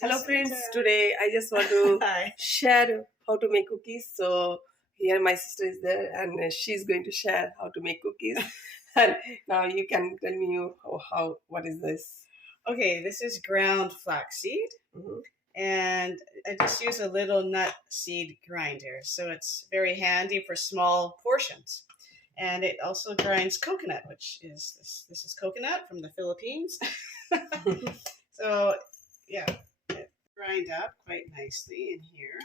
Hello friends, today I just want to Hi. share how to make cookies. So here my sister is there and she's going to share how to make cookies. And now you can tell me how what is this? Okay, this is ground flaxseed, Mhm. and I just use a little nut seed grinder, so it's very handy for small portions. And it also grinds coconut, which is this is coconut from the Philippines. So yeah, it grind up quite nicely in here.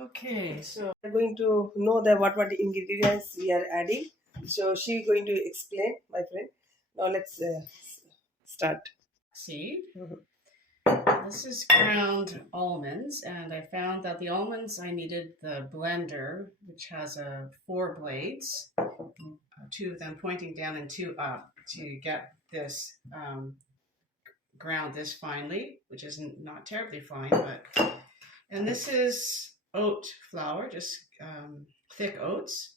Okay, so We're going to know that what ingredients we are adding. So she's going to explain, my friend. Now let's start. seed. Mhm. This is ground almonds, and I found that the almonds I needed the blender, which has four blades, two of them pointing down and two up, to get this ground this finely, which is not terribly fine, but and this is oat flour, just thick oats.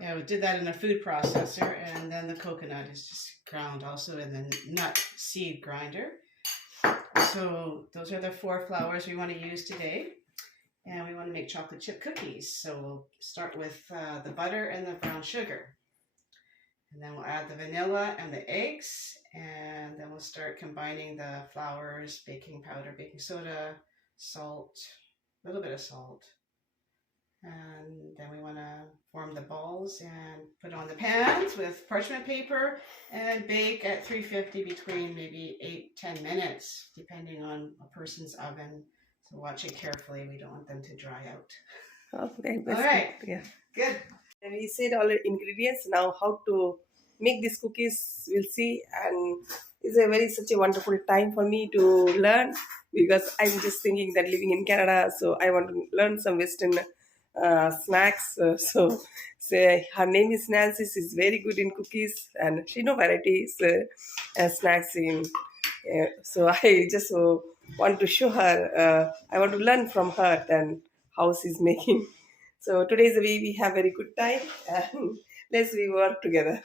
Yeah, we did that in a food processor, and then the coconut is just ground also in the nut seed grinder. So those are the four flours we want to use today. And we want to make chocolate chip cookies. So we'll start with the butter and the brown sugar. And then we'll add the vanilla and the eggs. And then we'll start combining the flours, baking powder, baking soda, salt, a little bit of salt. And then we want to form the balls and put on the pans with parchment paper and bake at 350 between maybe 8-10 minutes, depending on a person's oven. So watch it carefully. We don't want them to dry out. Okay, All that's good. right, Yeah. good. And we said all the ingredients. Now how to make these cookies, we'll see. And it's a very such a wonderful time for me to learn because I'm just thinking that living in Canada, so I want to learn some Western snacks. So her name is Nancy. She's very good in cookies and she know varieties snacks in. So I just want to show her. I want to learn from her and how she's making. So today's the way we have very good time and let's we work together.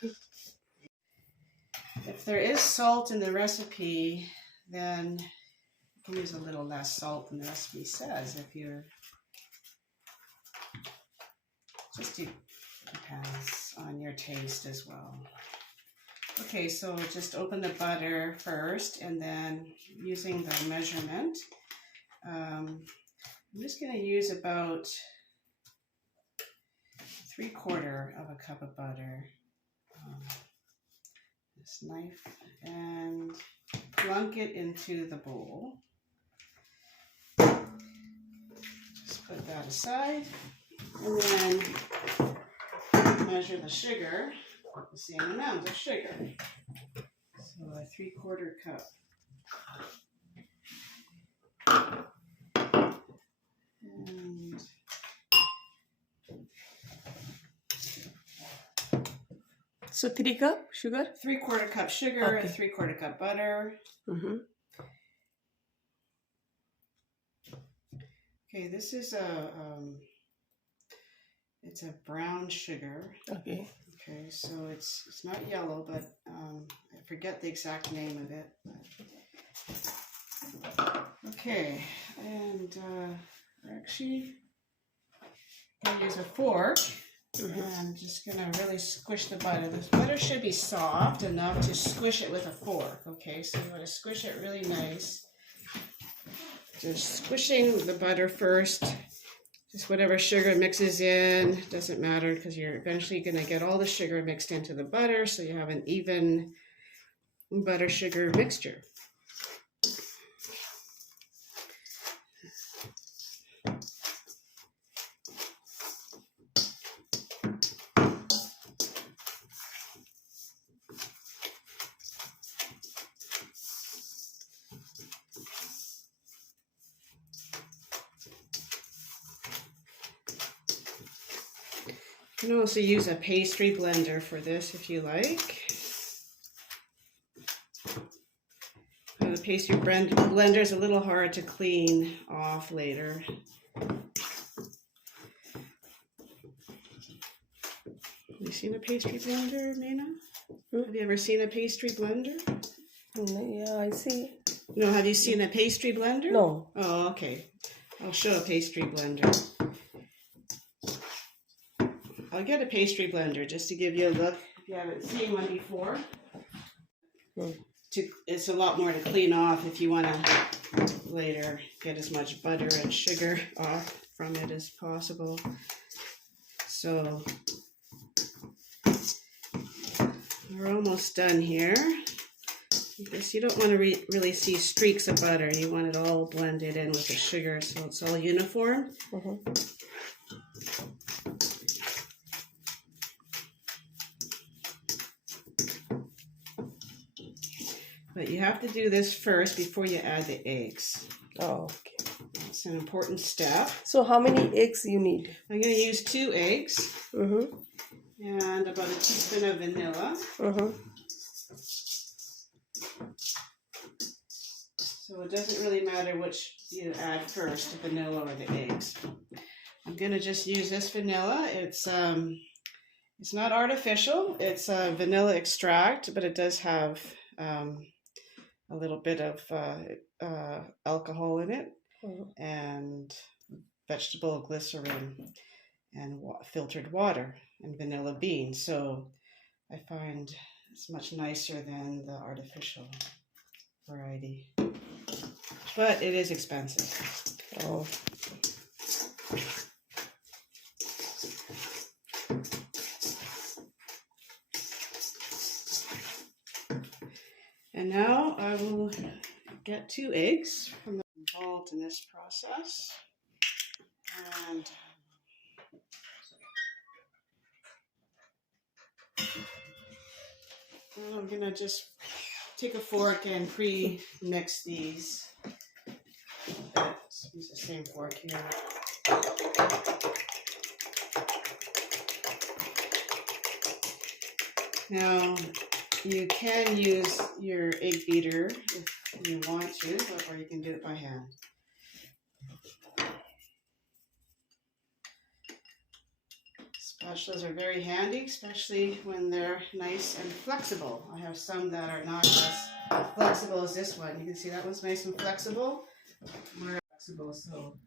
If there is salt in the recipe, then you can use a little less salt than the recipe says. If you're just depends on your taste as well. Okay, so just open the butter first, and then using the measurement, um, I'm just going to use about 3/4 of a cup of butter. This knife and plunk it into the bowl. Just put that aside and then measure the sugar, the same amount of sugar. So a 3/4 cup. And So 3 cup sugar? 3/4 cup sugar, Okay. 3/4 cup butter. Mm-hmm. Okay, this is it's a brown sugar. Okay. Okay, so it's not yellow, but I forget the exact name of it. Okay, and actually, I'm gonna use a fork. Mm-hmm. And I'm just gonna really squish the butter. The butter should be soft enough to squish it with a fork. Okay, so you want to squish it really nice. Just squishing the butter first. Just whatever sugar mixes in, doesn't matter because you're eventually gonna get all the sugar mixed into the butter, so you have an even butter sugar mixture. You can also use a pastry blender for this if you like. The pastry blender is a little hard to clean off later. Have you seen a pastry blender, Mina? Have you ever seen a pastry blender? Yeah, I see. No, have you seen a pastry blender? No. Oh, okay. I'll show a pastry blender. I'll get a pastry blender just to give you a look if you haven't seen one before. It's a lot more to clean off if you want to later get as much butter and sugar off from it as possible. So we're almost done here. Because you don't want to really see streaks of butter. You want it all blended in with the sugar so it's all uniform. Mm-hmm. But you have to do this first before you add the eggs. Oh, okay. It's an important step. So how many eggs you need? I'm going to use 2 eggs Mm-hmm. and about a teaspoon of vanilla. Mm-hmm. So it doesn't really matter which you add first, the vanilla or the eggs. I'm going to just use this vanilla. It's not artificial. It's a vanilla extract, but it does have a little bit of alcohol in it, and vegetable glycerin and filtered water and vanilla beans. So I find it's much nicer than the artificial variety, but it is expensive. Oh. And now I will get 2 eggs from the involved in this process. And I'm going to just take a fork and pre-mix these. Let's use the same fork here. Now, you can use your egg beater if you want to, or you can do it by hand. Spatulas are very handy, especially when they're nice and flexible. I have some that are not as flexible as this one. You can see that one's nice and flexible. More flexible, so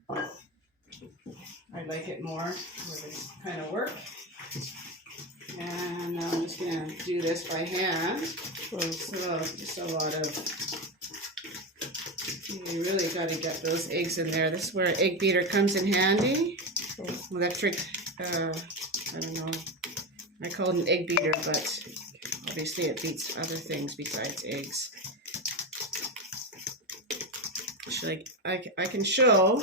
I like it more with this kind of work. And I'm just going to do this by hand. So just a lot of You really got to get those eggs in there. This is where egg beater comes in handy. Electric, I don't know, I call it an egg beater, but obviously it beats other things besides eggs. Actually, I can show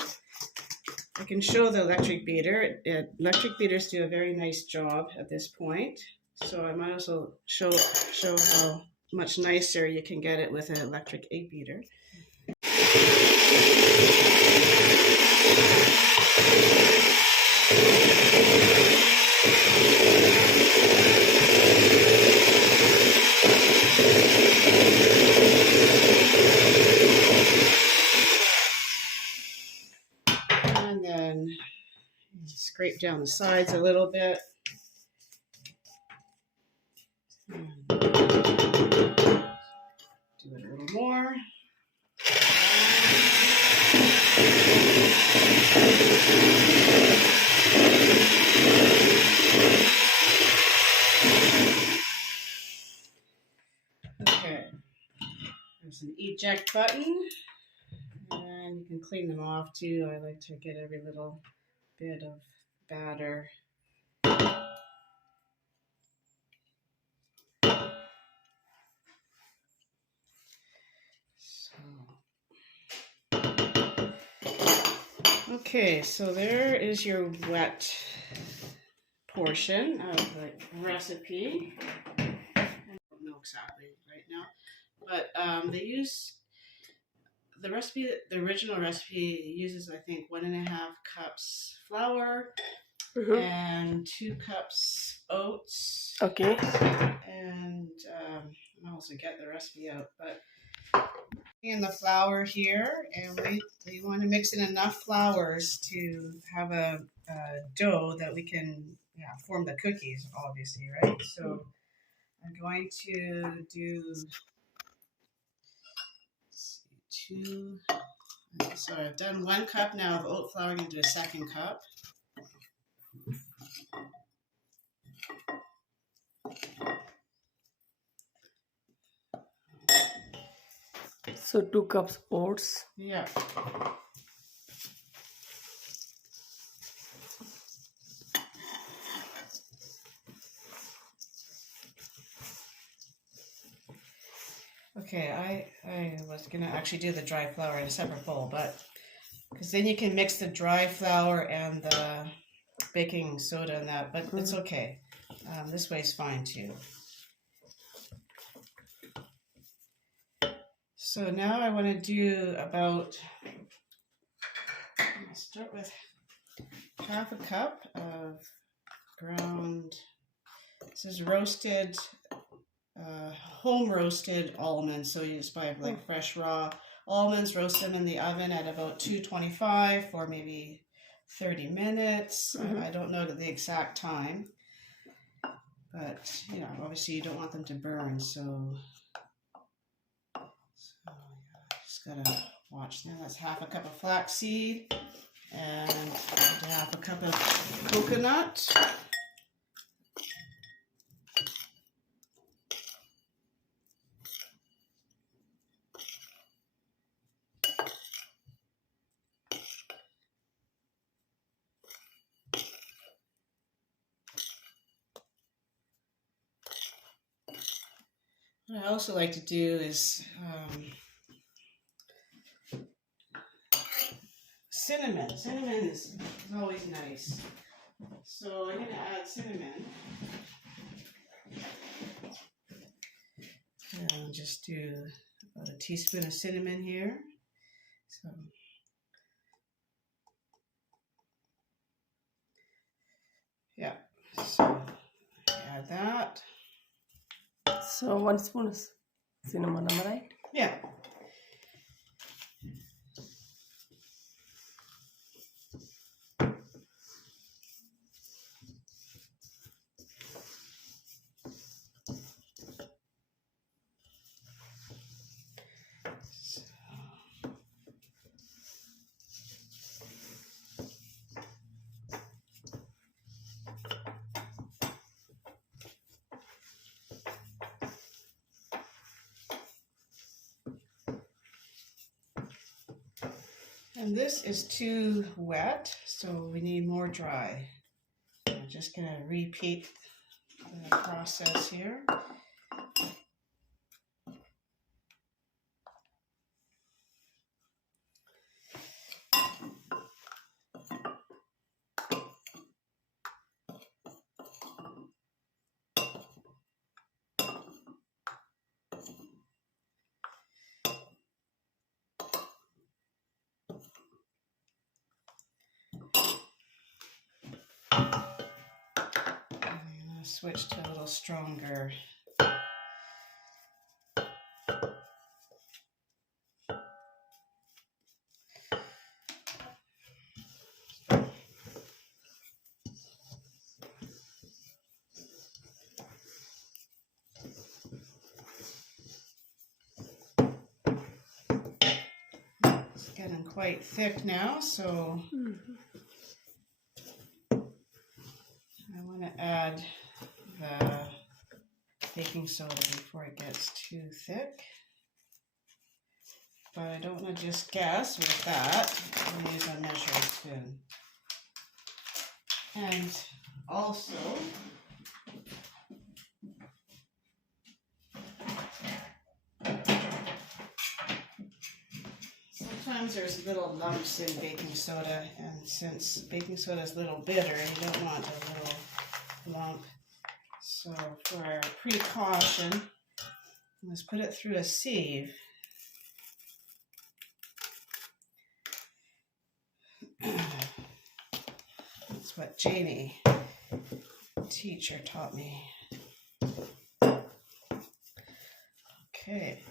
the electric beater. Electric beaters do a very nice job at this point. So I might also show how much nicer you can get it with an electric egg beater. And then scrape down the sides a little bit. Do it a little more. Okay, there's an eject button, and you can clean them off too. I like to get every little bit of batter. Okay, so there is your wet portion of the recipe. I don't know exactly right now, but they use the recipe. The original recipe uses, I think, 1.5 cups flour and 2 cups oats. Okay. And I'll also get the recipe out, but in the flour here, and we want to mix in enough flours to have a dough that we can form the cookies, obviously, right? So I'm going to do so I've done 1 cup now of oat flour. I'm going to do a 2nd cup. So 2 cups oats. Yeah. Okay, I was going to actually do the dry flour in a separate bowl, but because then you can mix the dry flour and the baking soda and that, but it's okay. This way is fine too. So now I want to do about, I'll start with 1/2 cup of ground, this is roasted, home roasted almonds. So you just buy like fresh raw almonds, roast them in the oven at about 225 for maybe 30 minutes. I don't know the exact time, but you know, obviously you don't want them to burn, so just gotta watch now. That's 1/2 cup of flaxseed and 1/2 cup of coconut. What I also like to do is cinnamon. Cinnamon is always nice. So I'm going to add cinnamon. And just do about a teaspoon of cinnamon here. So yeah, so add that. So 1 spoon of cinnamon, am I right? Yeah. And this is too wet, so we need more dry. I'm just going to repeat the process here. Switch to a little stronger. It's getting quite thick now, so I want to add the baking soda before it gets too thick. But I don't want to just guess with that. I'm going to use a measuring spoon. And also, sometimes there's little lumps in baking soda, and since baking soda is a little bitter, you don't want a little lump. So for precaution, let's put it through a sieve. That's what Janie, teacher, taught me. Okay.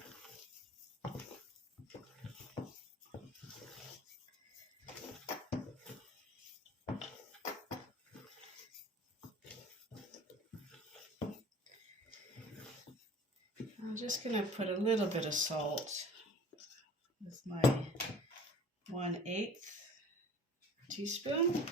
I'm just going to put a little bit of salt with my 1/8 teaspoon.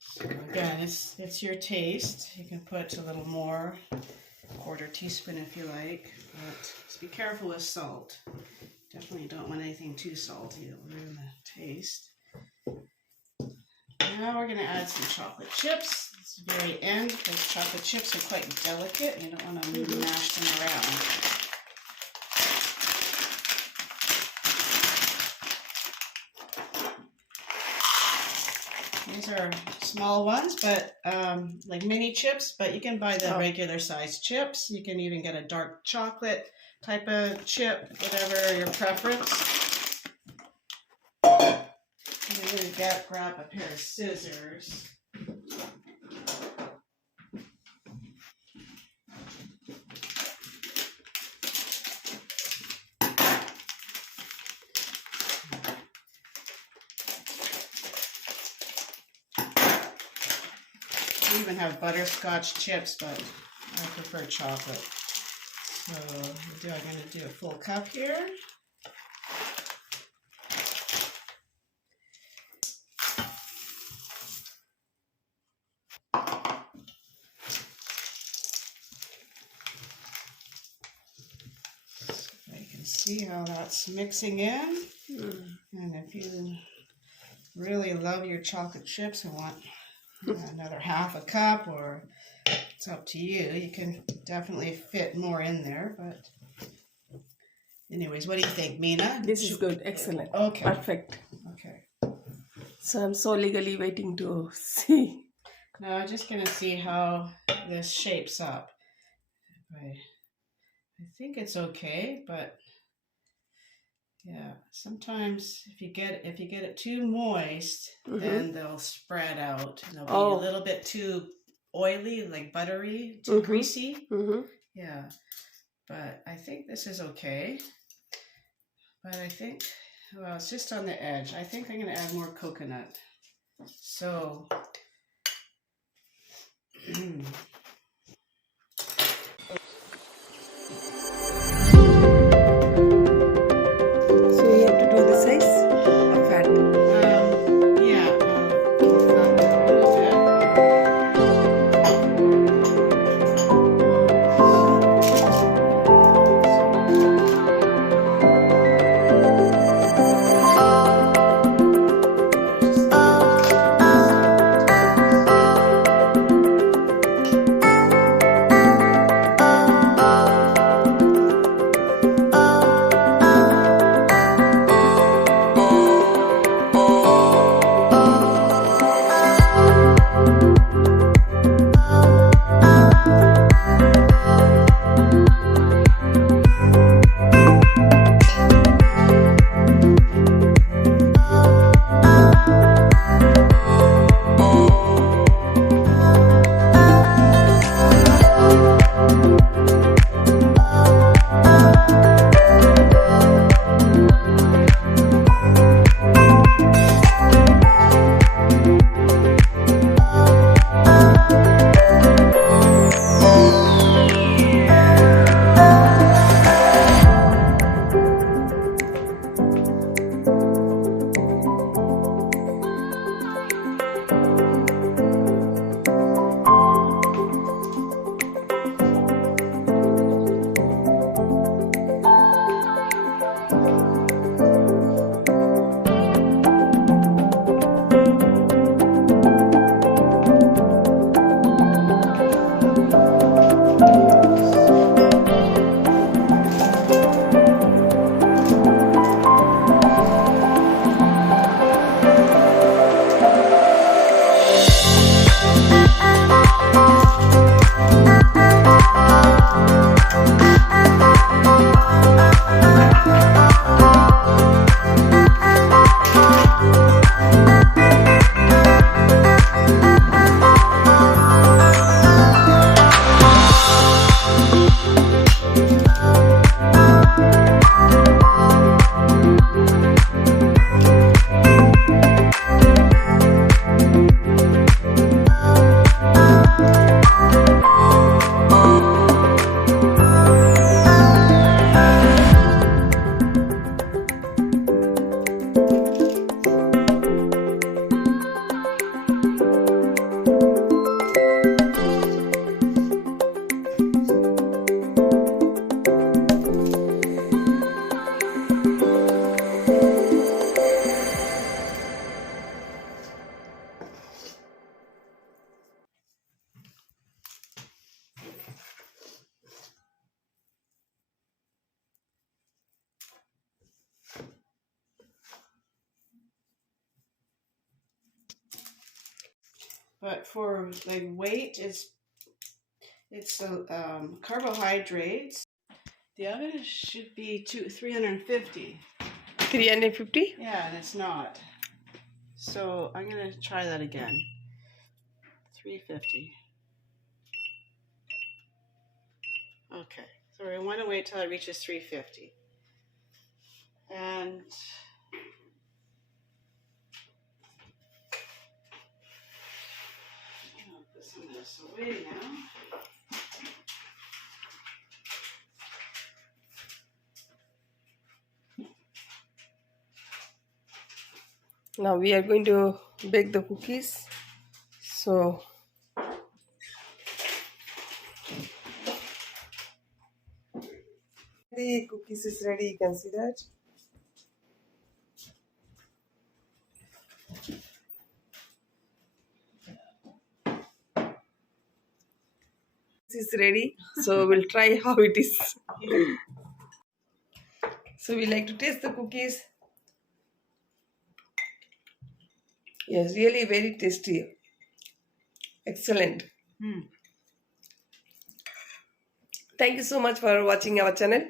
So again, it's your taste. You can put a little more, 1/4 teaspoon if you like, but just be careful with salt. Definitely don't want anything too salty, it'll ruin the taste. Now we're going to add some chocolate chips. It's the very end because chocolate chips are quite delicate and you don't want to mash them around. These are small ones, but like mini chips, but you can buy the regular size chips. You can even get a dark chocolate type of chip, whatever your preference. I'm going to grab a pair of scissors. We even have butterscotch chips, but I prefer chocolate. So I'm going to do a full cup here. See how that's mixing in. And if you really love your chocolate chips and want another 1/2 cup, or it's up to you, you can definitely fit more in there. But anyways, what do you think, Mina? This is good. Excellent. Okay. Perfect. Okay. So I'm so legally waiting to see. Now I'm just going to see how this shapes up. I think it's okay, but yeah, sometimes if you get it too moist, then they'll spread out. And they'll be a little bit too oily, like buttery, too greasy. Yeah, but I think this is okay. But I think, well, it's just on the edge. I think I'm going to add more coconut. So, But for the weight, it's the carbohydrates. The oven should be 350. 350. Yeah, and it's not. So I'm gonna try that again. 350. Okay, so we want to wait till it reaches 350. And I'll put some of this away now. Now we are going to bake the cookies. So the cookies is ready. You can see that. This is ready. So we'll try how it is. So we like to taste the cookies. Yes, really very tasty. Excellent. Thank you so much for watching our channel.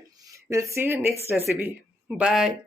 We'll see you next recipe. Bye.